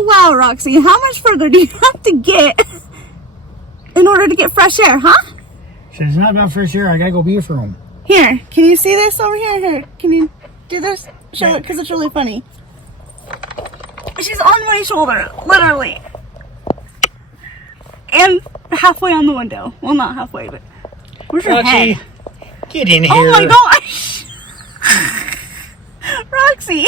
Oh, wow, Roxy. How much further do you have to get in order to get fresh air, huh? She said, it's not about fresh air. I gotta go be for them. Here, can you see this over here? Here, can you do this? Show it, because it's really funny. She's on my shoulder, literally. And halfway on the window. Well, not halfway, but where's her head? Get in here. Oh my gosh! Roxy!